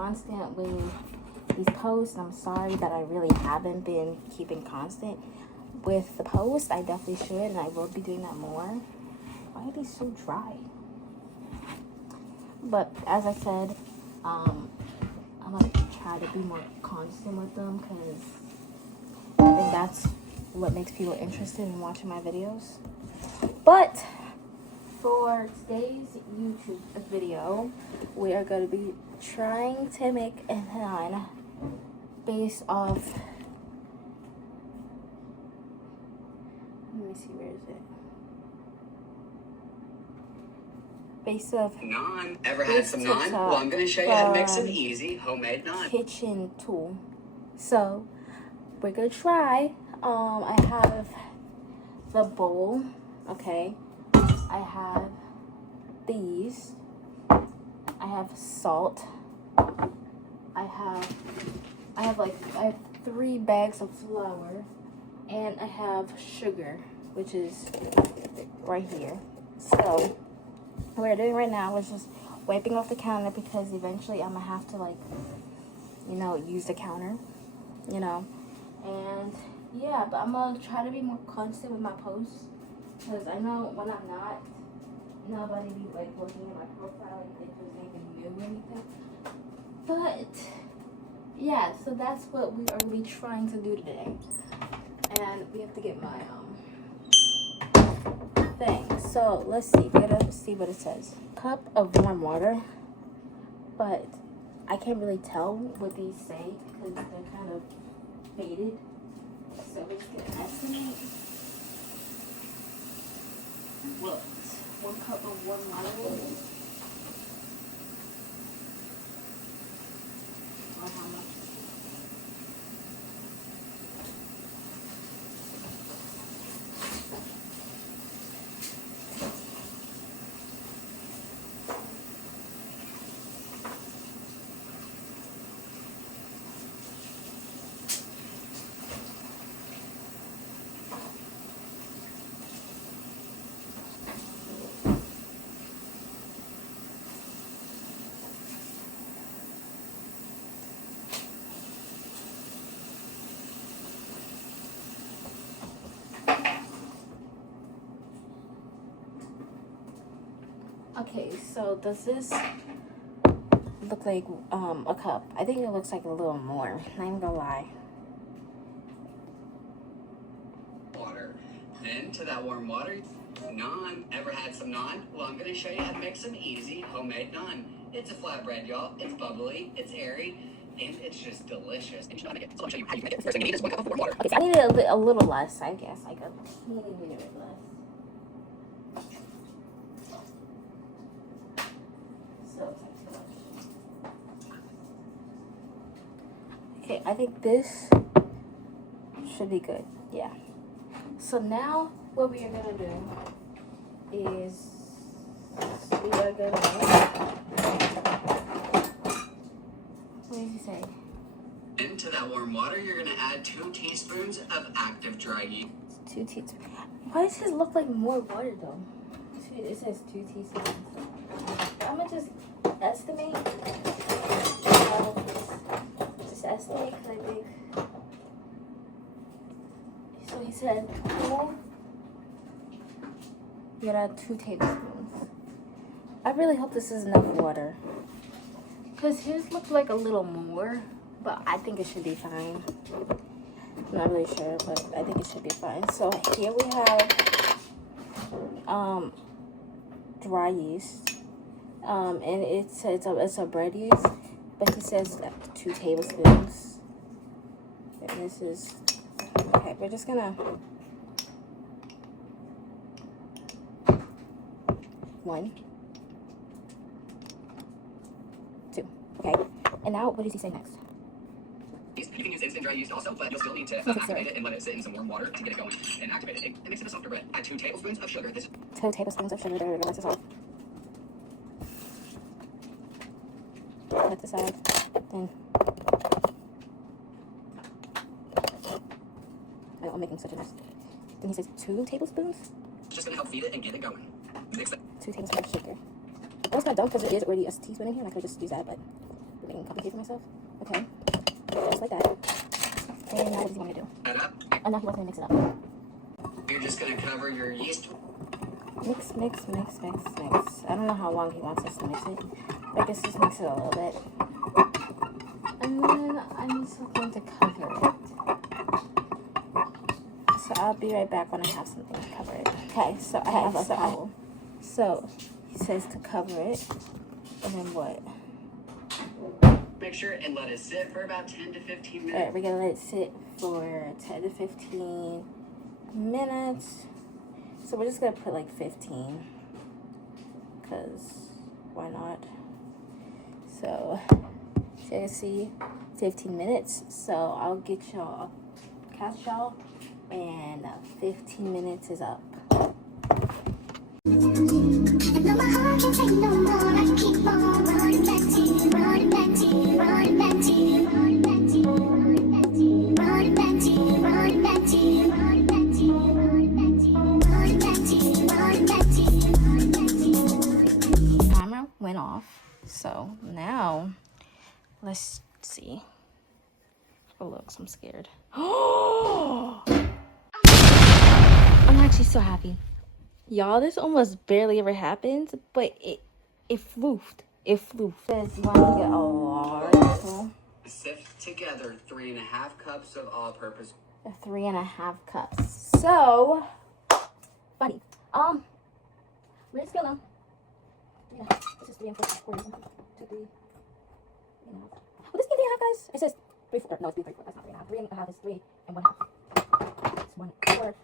constant with these posts. I'm sorry that I really haven't been keeping constant with the posts. I definitely should, and I will be doing that more. Why are these so dry? But as I said, I'm gonna try to be more constant with them, because I think that's what makes people interested in watching my videos. But for today's YouTube video, we are going to be trying to make a naan based off, let me see, where is it? Based off naan. Ever had some naan? Well, I'm going to show you how to make some easy homemade naan. Kitchen tool. So we're going to try. I have the bowl, okay? I have these. I have salt. I have 3 bags of flour, and I have sugar, which is right here. So what we're doing right now is just wiping off the counter, because eventually I'm gonna have to, like, you know, use the counter, you know. And yeah, but I'm gonna try to be more constant with my posts, because I know when I'm not, nobody be like looking at my profile like if there's anything new or anything. But yeah, so that's what we are gonna be trying to do today. And we have to get my thing. So let's see. We're gonna see what it says. Cup of warm water, but I can't really tell what these say because they're kind of faded. So we're just gonna estimate. What? 1 cup of warm water. Or how much? Okay, so does this look like a cup? I think it looks like a little more. Not even gonna lie. Water. Then to that warm water, naan. Ever had some naan? Well, I'm going to show you how to make some easy homemade naan. It's a flatbread, y'all. It's bubbly, it's airy, and it's just delicious. And you know how to make it. So let me show you how you make it. First thing you need is 1 cup of warm water. Okay, so I need it a little less, I guess. Like a teeny bit less. Okay, I think this should be good. Yeah. So now what we are gonna do is we are gonna, what does he say? Into that warm water, you're gonna add 2 teaspoons of active dry yeast. 2 teaspoons. Why does it look like more water though? It says 2 teaspoons. I'm gonna just estimate. Estimate, because I think so. He said 4. You gotta add 2 tablespoons. I really hope this is enough water, because his looked like a little more, but I think it should be fine. I'm not really sure, but I think it should be fine. So here we have dry yeast, and it's a bread yeast. But he says 2 tablespoons. And this is, okay, we're just gonna, 1, 2, okay. And now, what does he say next? You can use instant dry yeast also, but you'll still need to activate it and let it sit in some warm water to get it going and activate it. It makes it a softer bread. Add 2 tablespoons of sugar. 2 tablespoons of sugar. There we go. That's this off. Put this out. Then I'm making such a mess. Then he says 2 tablespoons. It's just gonna help feed it and get it going. Mix it. 2 tablespoons of sugar. I was kind of dumb because there is already a teaspoon in here, and I could just use that, but making complicated for myself. Okay, just like that. And now what does he want me to do? And now he wants me to mix it up. You're just gonna cover your yeast. Mix, mix, mix, mix, mix. I don't know how long he wants us to mix it. I guess just mix it a little bit. And then I'm just going to cover it. So I'll be right back when I have something to cover it. Okay, so I have a towel. So he says to cover it. And then what? Mixture and let it sit for about 10 to 15 minutes. Alright, we're gonna let it sit for 10 to 15 minutes. So we're just gonna put like 15. Because why not? So you can see 15 minutes. So I'll get y'all, catch y'all, and 15 minutes is up. Timer went off. So now let's see. Oh look, I'm scared. I'm actually so happy. Y'all, this almost barely ever happens, but it floofed. It floofed. Says you want to get a large bowl. Sift together 3.5 cups of all-purpose. 3.5 cups. So funny. We're just gonna. Yeah, this is 3 and 4. 2, 3. 3.5. Will this be 3.5, guys? It says 3, 4. No, it's 3, 3, 4. That's not 3.5. 3.5 is 3 and 1/2. It's 1 4.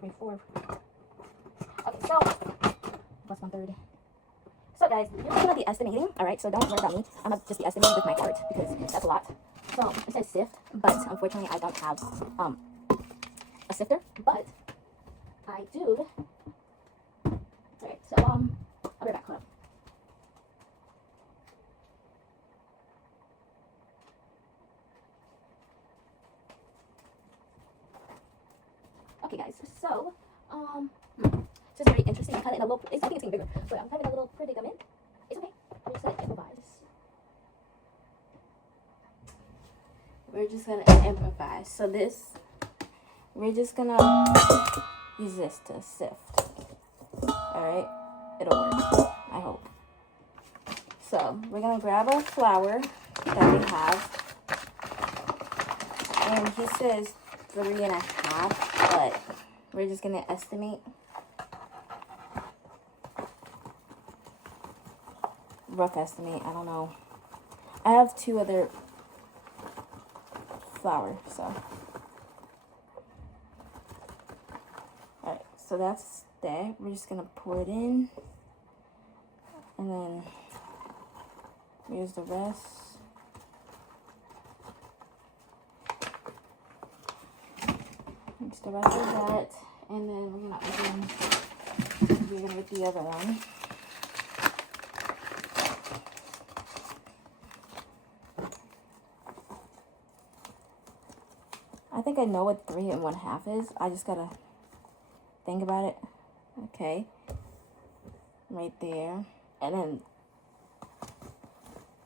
3, 4. Okay, so plus 1/3. So guys, you're just gonna be estimating, alright? So don't worry about me. I'm gonna just be estimating with my heart because that's a lot. So it says sift, but unfortunately I don't have a sifter, but I do. Alright, so I'll be back. Hold on. Okay guys, so it's just very interesting. I'm kind of in a little, I think it's getting bigger, but I'm kind of in a little predicament. It's okay. We're just gonna improvise. We're just gonna improvise. So this, we're just gonna use this to sift. Alright? It'll work. I hope. So we're gonna grab our flour that we have. And he says 3.5, but we're just gonna estimate. Rough estimate, I don't know. I have 2 other flour, so. Alright, so that's there. We're just gonna pour it in. And then here's the rest. Mix the rest of that. And then we're gonna get the other one. I think I know what 3 and 1/2 is. I just gotta think about it. Okay. Right there. And then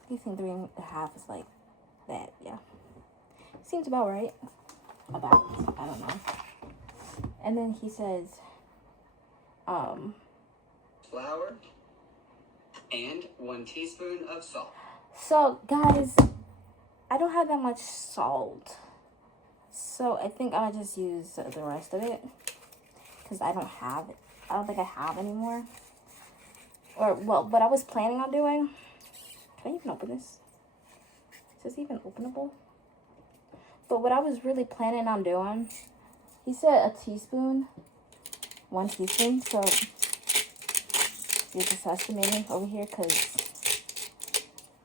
you think 3 and 1/2 is like that, yeah. Seems about right. About, I don't know. And then he says, flour and 1 teaspoon of salt. So guys, I don't have that much salt. So I think I'll just use the rest of it. Because I don't have it. I don't think I have anymore. Or, well, what I was planning on doing. Can I even open this? Is this even openable? But what I was really planning on doing, he said a teaspoon. 1 teaspoon. So you're just estimating over here because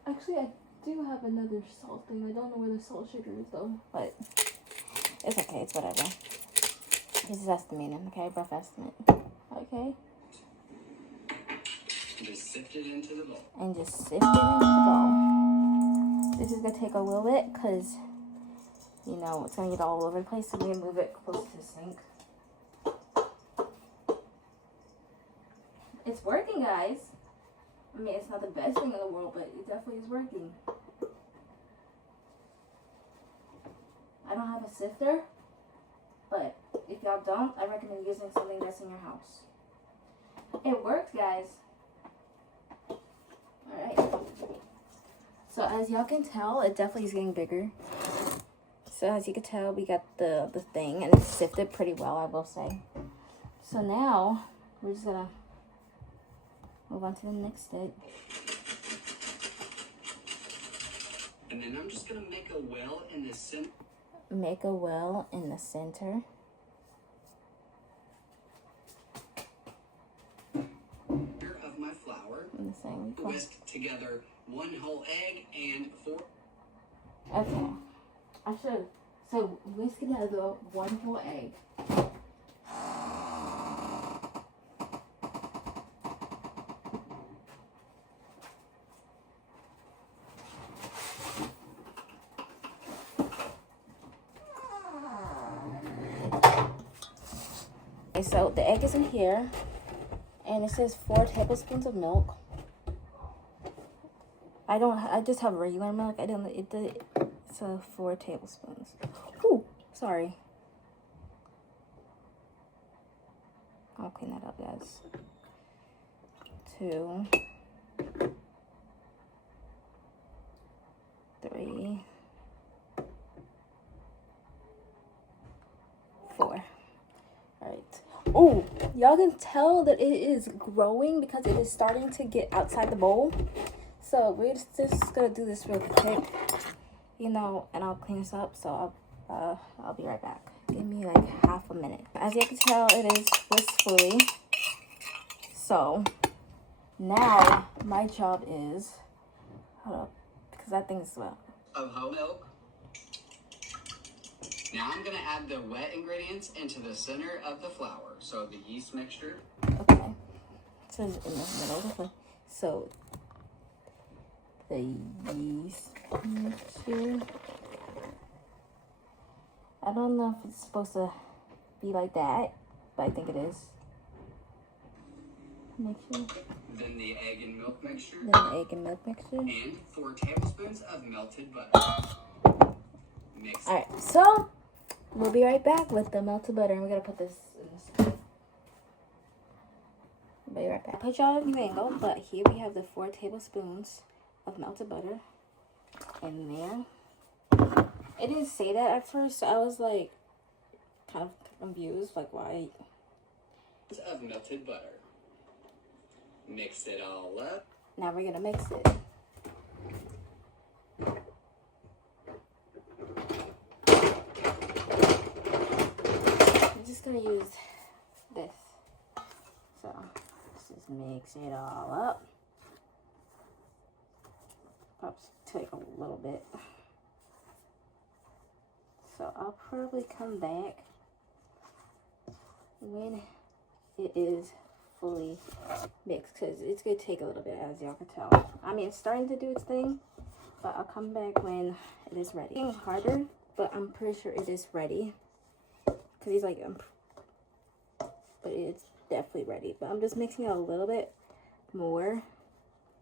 actually I do have another salt thing. I don't know where the salt sugar is though. But it's okay. It's whatever. This is estimating. Okay. Rough estimate. Okay. Just sift it into the bowl. And just sift it into the bowl. This is going to take a little bit because, you know, it's going to get all over the place. So we're going to move it close to the sink. It's working, guys. I mean, it's not the best thing in the world, but it definitely is working. a sifter, but if y'all don't, I recommend using something that's in your house. It worked, guys. Alright. So as y'all can tell, it definitely is getting bigger. So as you can tell, we got the thing, and it's sifted pretty well, I will say. So now, we're just gonna move on to the next step. And then I'm just gonna make a well in the center. Make a well in the center. Of my flour. In the same place. Whisk together 1 whole egg and 4. Okay. I should. So whisk together 1 whole egg. Okay, so the egg is in here, and it says 4 tablespoons of milk. I just have regular milk. So 4 tablespoons. Ooh, sorry. I'll clean that up, guys. 2, 3, 4. Alright. Oh, y'all can tell that it is growing because it is starting to get outside the bowl. So we're just gonna do this real quick, you know, and I'll clean this up. So I'll be right back. Give me like half a minute. As you can tell, it is whisked fully. So now my job is, hold up, because that thing is well. Of whole milk. Now I'm gonna add the wet ingredients into the center of the flour. So the yeast mixture. Okay. It says in the middle of the flour. So the yeast mixture. I don't know if it's supposed to be like that, but I think it is. Mixture. Then the egg and milk mixture. Then the egg and milk mixture. And 4 tablespoons of melted butter. Mix. Alright, so we'll be right back with the melted butter, and we're gonna put this in this. Be right back. Put y'all in the angle, but here we have the 4 tablespoons of melted butter in there. It didn't say that at first, so I was like kind of confused, like why. Of melted butter. Mix it all up. Now we're gonna mix it. I'm just gonna use this. So let's just mix it all up. Probably take a little bit. So I'll probably come back when it is fully mixed, because it's going to take a little bit, as y'all can tell. I mean, it's starting to do its thing, but I'll come back when it is ready. It's getting harder, but I'm pretty sure it is ready, because he's like, but it's definitely ready. But I'm just mixing it a little bit more,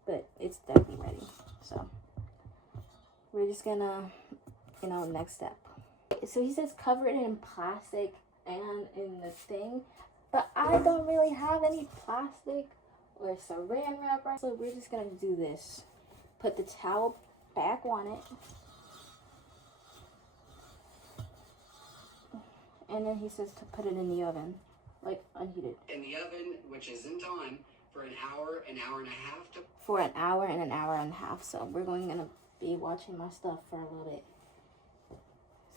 but it's definitely ready. So we're just gonna, you know, next step. So he says cover it in plastic and in the thing, but I don't really have any plastic or saran wrap, so we're just gonna do this. Put the towel back on it, and then he says to put it in the oven, like unheated. In the oven, which isn't on, for an hour and a half. For an hour and an hour and a half. So we're gonna be watching my stuff for a little bit.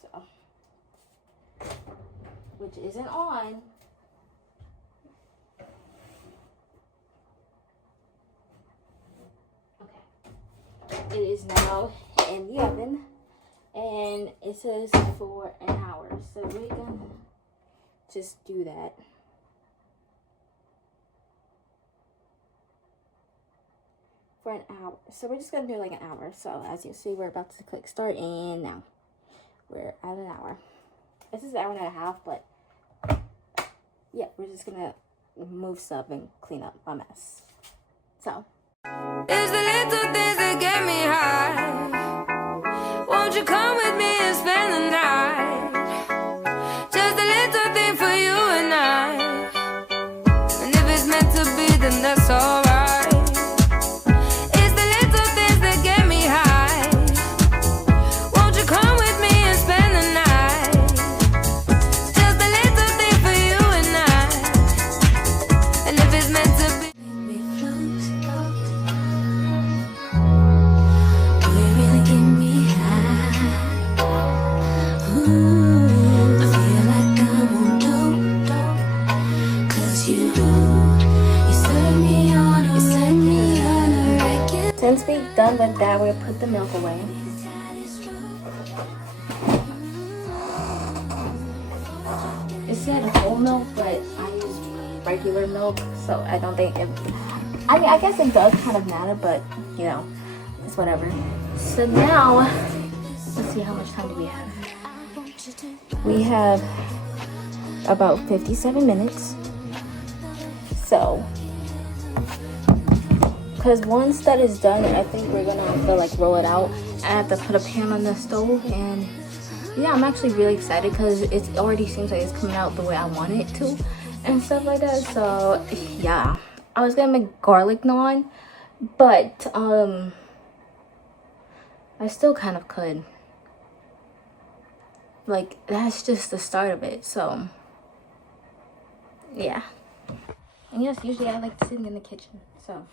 So, which isn't on. Okay. It is now in the oven, and it says for an hour. So we're gonna just do that. For an hour. So we're just gonna do like an hour. So as you see, we're about to click start, and now we're at an hour. This is an hour and a half, but yeah, we're just gonna move stuff and clean up my mess. So it's the little things that get me high. Won't you come with me and spend the night? Since we're done with that, we'll put the milk away. It said whole milk, but I use regular milk, so I don't think it. I mean, I guess it does kind of matter, but you know, it's whatever. So now, let's see how much time do we have. We have about 57 minutes. So, because once that is done, I think we're gonna have to like roll it out. I have to put a pan on the stove, and yeah, I'm actually really excited because it already seems like it's coming out the way I want it to and stuff like that. So yeah, I was gonna make garlic naan, but I still kind of could. Like, that's just the start of it. So yeah. And yes, usually I like sitting in the kitchen, so.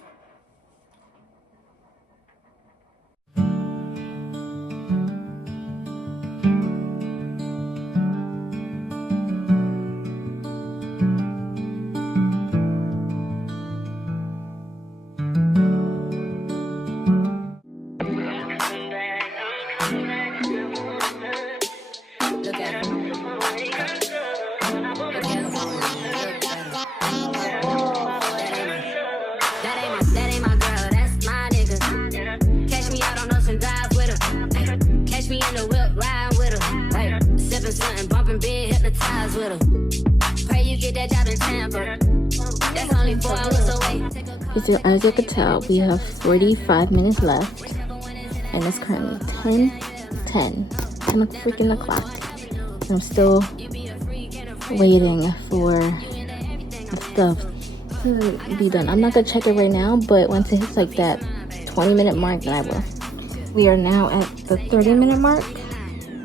So as you could tell, we have 45 minutes left, and it's currently 10 freaking o'clock. And I'm still waiting for the stuff to be done. I'm not gonna check it right now, but once it hits like that 20-minute mark, then I will. We are now at the 30-minute mark,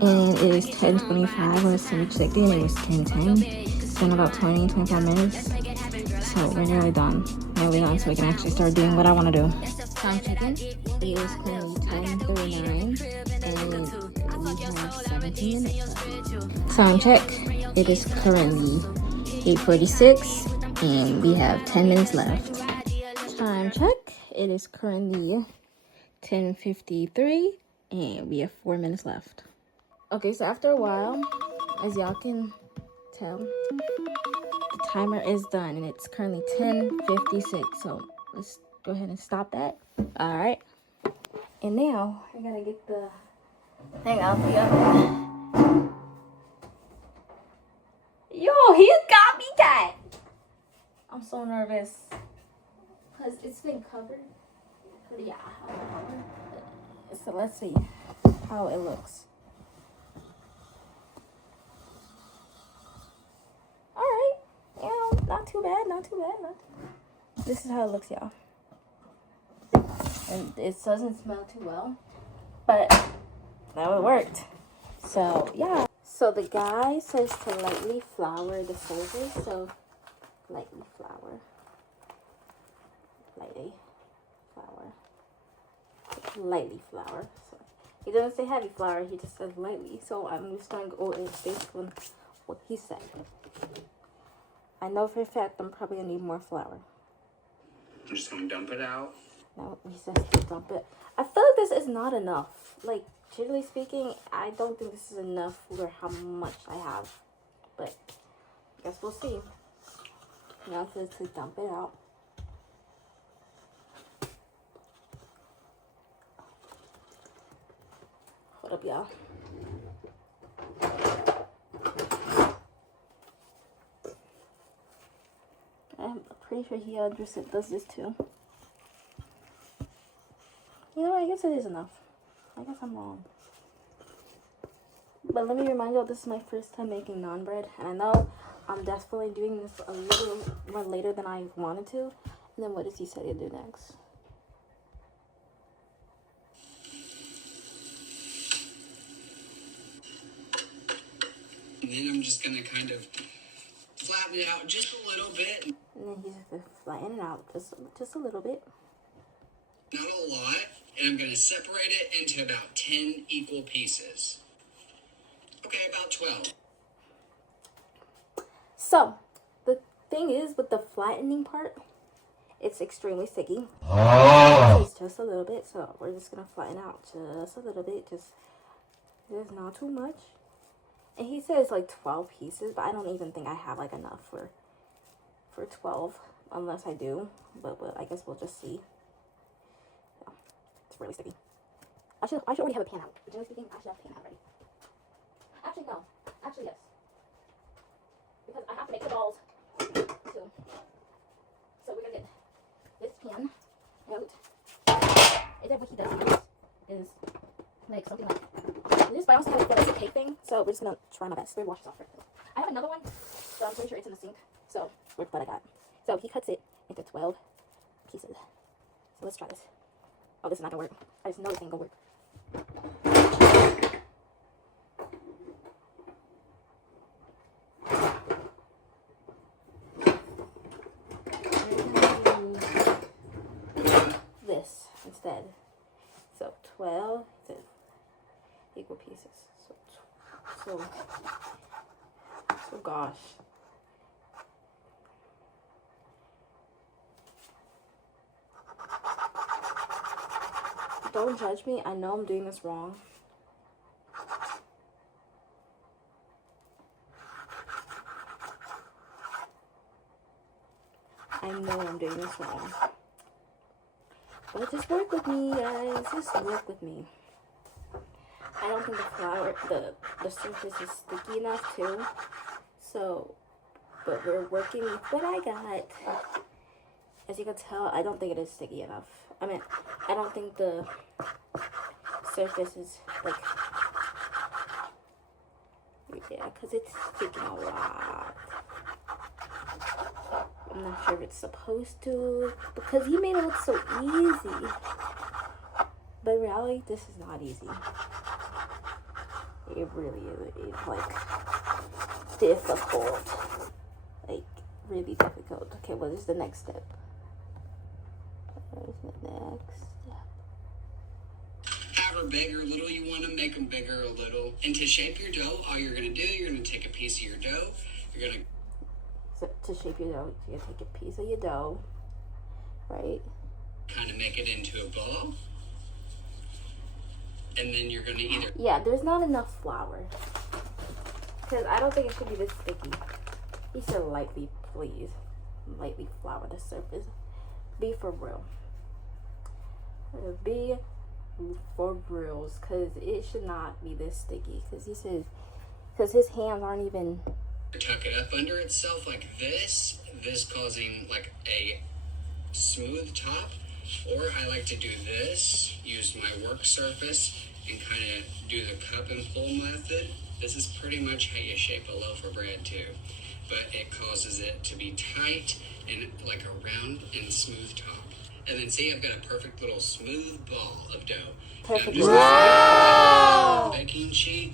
and it is 10:25. When it's checked in, it was 10:10. It's been about 20-25 minutes. So we're nearly done, so we can actually start doing what I want to do. Time chicken. It is currently 10:39, and we have 17 minutes left. Time check. It is currently 8:46, and we have 10 minutes left. Time check. It is currently 10:53, and we have 4 minutes left. Okay, so after a while, as y'all can tell, the timer is done, and it's currently 10:56. So let's go ahead and stop that. All right. And now I gotta get the thing out the oven. Yo, he got me that. I'm so nervous because it's been covered. But yeah. So let's see how it looks. Not too bad. This is how it looks, y'all. And it doesn't smell too well, but that would worked. So yeah. So the guy says to lightly flour the surface. So lightly flour. So he doesn't say heavy flour. He just says lightly. So I'm just gonna go based on what he said. I know for a fact I'm probably gonna need more flour. I'm just gonna dump it out. No, he says to dump it. I feel like this is not enough. Like, generally speaking, I don't think this is enough for how much I have. But I guess we'll see. Now it says to dump it out. Hold up, y'all. I'm pretty sure he does this too. You know what? I guess it is enough. I guess I'm wrong. But let me remind you, this is my first time making naan bread. And I know I'm definitely doing this a little more later than I wanted to. And then what does he say to do next? And then I'm just gonna kind of flatten it out just a little bit. And then he's just flatten it out just a little bit. Not a lot. And I'm gonna separate it into about 10 equal pieces. Okay, about 12. So, the thing is, with the flattening part, it's extremely sticky. It's just a little bit, so we're just gonna flatten out just a little bit, just not too much. And he says like 12 pieces, but I don't even think I have like enough for 12, unless I do. But I guess we'll just see. Yeah, it's really sticky. I should already have a pan out. Generally speaking, I should have a pan out already. Actually, no. Actually, yes. Because I have to make the balls too. So we're gonna get this pan out. And then what he does is like something like this, but I also have like a cake thing, so we're just gonna try my best. We're gonna wash this off first. I have another one, so I'm pretty sure it's in the sink. So we're glad I got. So he cuts it into 12 pieces. So let's try this. Oh, this is not gonna work. I just know this ain't gonna work. This instead. So 12 equal pieces. So gosh. Don't judge me. I know I'm doing this wrong. I know I'm doing this wrong. But just work with me, guys. Just work with me. I don't think the flour, the surface is sticky enough too. So, but we're working with what I got. As you can tell, I don't think it is sticky enough. I mean, I don't think the surface is like, yeah, because it's sticking a lot. I'm not sure if it's supposed to, because he made it look so easy. But in reality, this is not easy. It really is. It's like difficult. Like really difficult. Okay, what is the next step? What is the next step? However big or little you want them, make them bigger or little. And to shape your dough, all you're gonna do, you're gonna take a piece of your dough. You're gonna. So to shape your dough, you take a piece of your dough, right? Kind of make it into a ball. And then you're gonna either. Yeah, there's not enough flour. Because I don't think it should be this sticky. He said lightly, please. Lightly flour the surface. Be for real. Be for reals. Because it should not be this sticky. Because he says, because his hands aren't even. Tuck it up under itself like this causing like a smooth top. Or I like to do this, use my work surface and kind of do the cup and pull method. This is pretty much how you shape a loaf of bread too. But it causes it to be tight and like a round and smooth top. And then see, I've got a perfect little smooth ball of dough. Perfect. Now I'm just going to baking sheet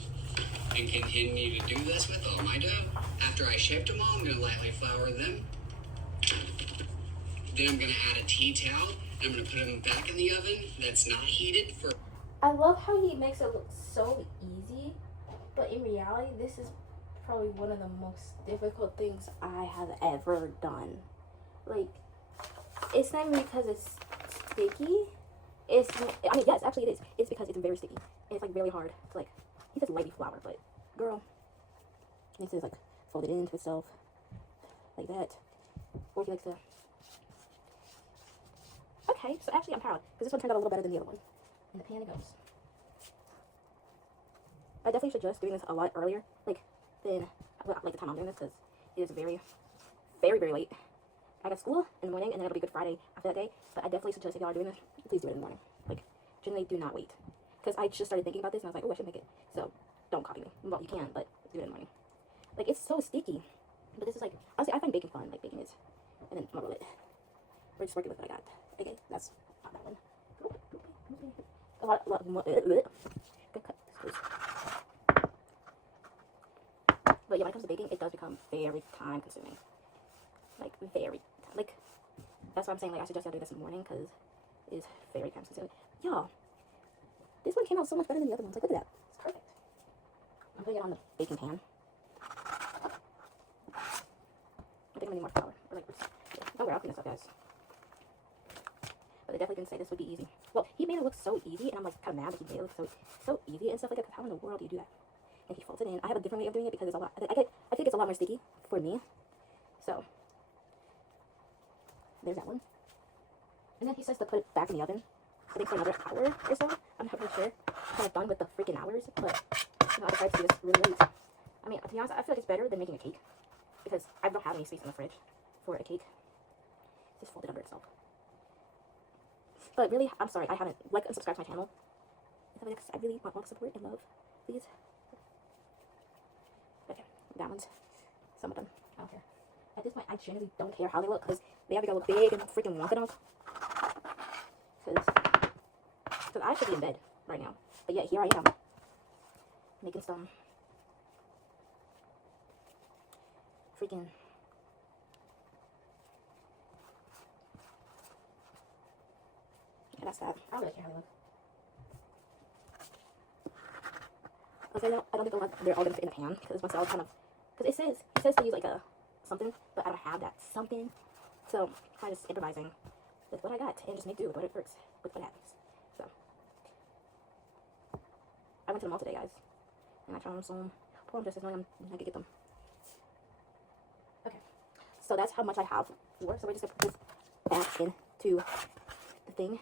and continue to do this with all my dough. After I shaped them all, I'm going to lightly flour them. Then I'm going to add a tea towel. I'm going to put them back in the oven that's not heated for... I love how he makes it look so easy, but in reality, this is probably one of the most difficult things I have ever done. Like, it's not even because it's sticky. I mean, yes, actually it is. It's because it's very sticky. And it's like really hard to like, he says lightly flour, but girl, this is like folded into itself like that. Or if you like to. Okay, so actually I'm proud because this one turned out a little better than the other one. In the pan it goes. I definitely should just doing this a lot earlier, like the time I'm doing this, because it is very, very, very late. I got school in the morning, and then it'll be Good Friday after that day. But I definitely suggest if y'all are doing this, please do it in the morning. Like, generally, do not wait, because I just started thinking about this, and I was like, oh, I should make it. So don't copy me. Well, you can, but do it in the morning. Like, it's so sticky. But this is like, honestly, I find baking fun. Like, baking is, and then roll it. We're just working with what I got. Okay, that's not that one. A lot more. Good cut. But yeah, when it comes to baking, it does become very time consuming. Like, very. Like, that's why I'm saying, like, I suggest y'all do this in the morning, because it is very time consuming. Y'all, this one came out so much better than the other ones. Like, look at that. It's perfect. I'm putting it on the baking pan. I think I'm need more flour. Or like, yeah, don't worry, I'll clean this up, guys. But they definitely didn't say this would be easy. Well, he made it look so easy, and I'm like kind of mad that he made it look so easy and stuff like that. How in the world do you do that? And he folds it in. I have a different way of doing it because it's a lot. I think it's a lot more sticky for me. So there's that one. And then he says to put it back in the oven. I think for another hour or so. I'm not really sure. I'm kind of done with the freaking hours, but you know, I decided to do this really late. I mean, to be honest, I feel like it's better than making a cake because I don't have any space in the fridge for a cake. Just fold it under itself. But really, I'm sorry, I haven't liked and subscribed to my channel. I really want more support and love, please. Okay, that one's some of them. I don't care. At this point, I genuinely don't care how they look because they either gotta look big and freaking wonk it off. Because I should be in bed right now. But yet, here I am. Making some freaking that's that. I don't really care how they look. Okay, I don't think they're all gonna fit in the pan because once all kind of, because it says to use like a something, but I don't have that something, so I'm just improvising with what I got and just make do with what it works, with what happens. So I went to the mall today, guys, and I tried on some poor dresses knowing I could get them. Okay, so that's how much I have for. So we're just gonna put this back into the thing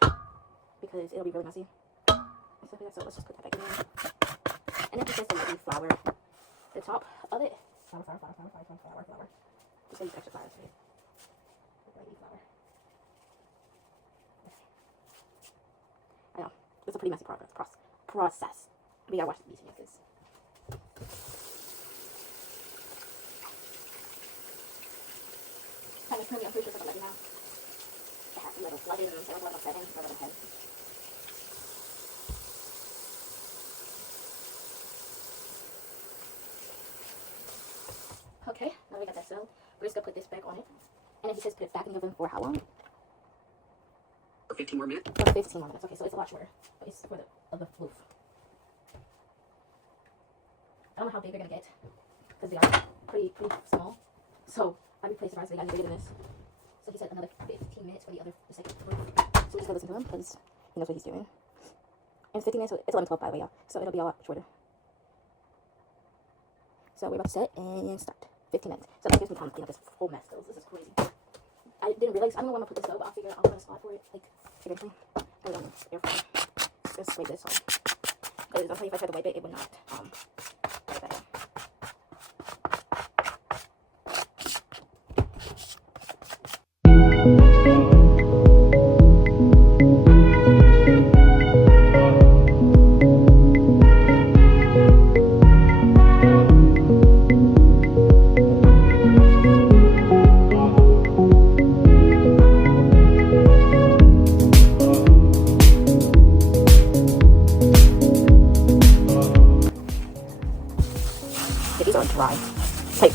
because it'll be really messy. So let's just put that back in there. And then just some flour. The top of it. Flour. Just use extra flour today. Flour. I know. It's a pretty messy process. We gotta wash these messes. Kind of curly, I'm pretty sure it's like 11 now. It has some little flooded and there was 11:07 over the head. Okay, now we got that settled. We're just gonna put this back on it. And then he says put it back in the oven for how long? For 15 more minutes. For 15 more minutes. Okay, so it's a lot shorter. But it's for the floof. I don't know how big they're gonna get. Because they are pretty small. So I'd be pretty surprised if they got any bigger than this. So he said another 15 minutes for the second floof. So we're just gonna listen to him because he knows what he's doing. And 15 minutes, it's 11:12 by the way, y'all. So it'll be a lot shorter. So we're about to set and start. 15 minutes. So that gives me time to clean up this whole mess, though. This is crazy. I didn't realize, I don't know where I'm going to put this, though, but I'll figure out, I'll find a spot for it, like, eventually. Put it on the air fryer. Just wipe this off. Because I'll tell you, if I tried to wipe it, it would not, wipe that out. These are dry. Tight.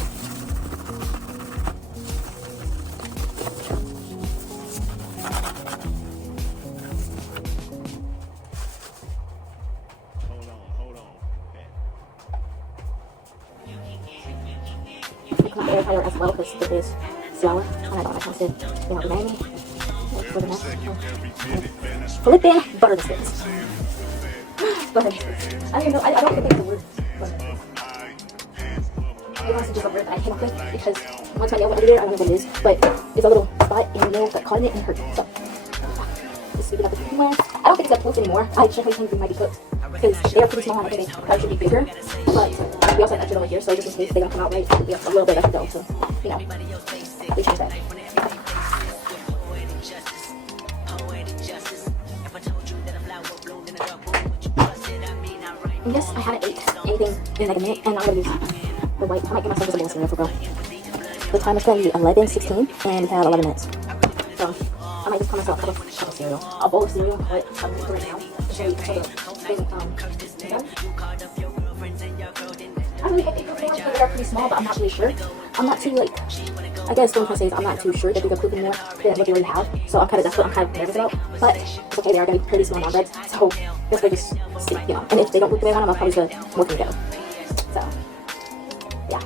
Hold on. Okay. You can air fryer as well because it is flour. And I don't want to sit, you know, remaining. For the next flipping butter biscuits. Butter biscuits. I don't even know. I don't even think it's a word. It was just a word that I came up with because once my nail went under there, I don't know what it is, but there's a little spot in the nail that caught in it and it hurt. So, just sweep it up with cooking wire. I don't think it's up close anymore. I checked how they might be cooked because they are pretty small and I think they probably should be bigger. But we also have extra over here, so just in case they don't come out right, we have a little bit left to go. So, you know, we change that. And yes, I haven't ate anything in like a minute, and I'm gonna use the white. I might give myself just a bowl of cereal for bro. The time is currently 11:16, and we have 11 minutes. So I might just pour myself a cup of cereal, a bowl of cereal, but I'm gonna right now to show you the thing. I really hope they cook more because they are pretty small, but I'm not really sure. I'm not too like. I guess what I'm trying to say is I'm not too sure that they're gonna cook more than what they already have. So that's what I'm kind of nervous about. But it's okay, they are gonna be pretty small naan breads. So that's gonna just see, you know. And if they don't look the way I want them, I'll probably just work them together. So yeah.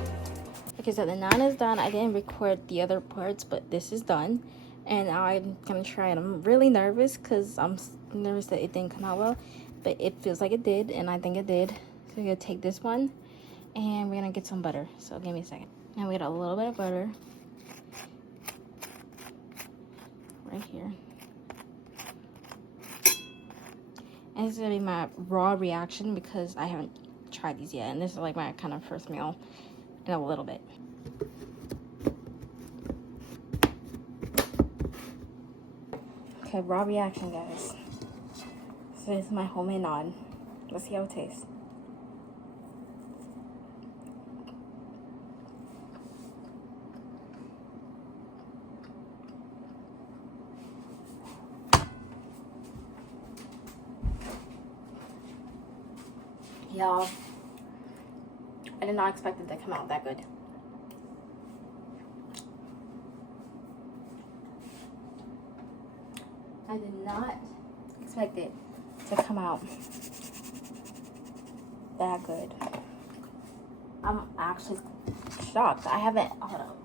Okay, so the naan is done. I didn't record the other parts, but this is done. And now I'm gonna try it. I'm really nervous because I'm nervous that it didn't come out well, but it feels like it did, and I think it did. So we're gonna take this one, and we're gonna get some butter. So give me a second. Now we got a little bit of butter right here. And this is gonna be my raw reaction because I haven't tried these yet, and this is like my kind of first meal in a little bit. Okay, raw reaction, guys. So this is my homemade naan. Let's see how it tastes. Y'all, I did not expect it to come out that good. I did not expect it to come out that good. I'm actually shocked. I haven't, hold up.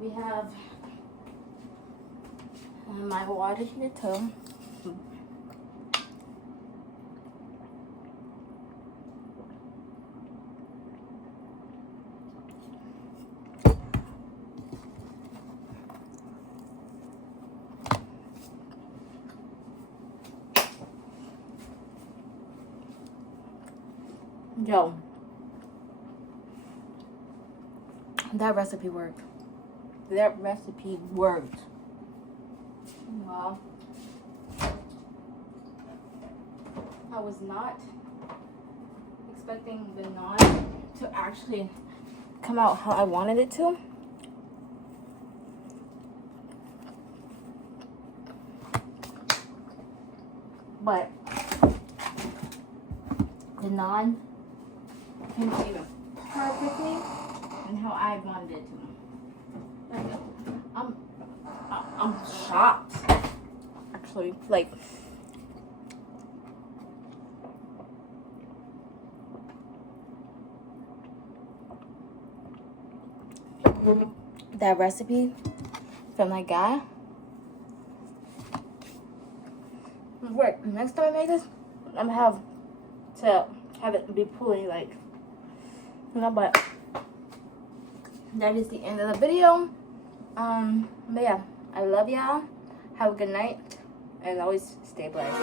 We have my water here too. Yo, that recipe worked. That recipe worked. Wow. I was not expecting the naan to actually come out how I wanted it to. But the naan came together perfectly and how I wanted it to. Like, I'm shocked, actually. Like, that recipe from that guy. Wait, next time I make this, I'm gonna have it be fully like, you know. But that is the end of the video. But yeah, I love y'all. Have a good night, and always stay blessed.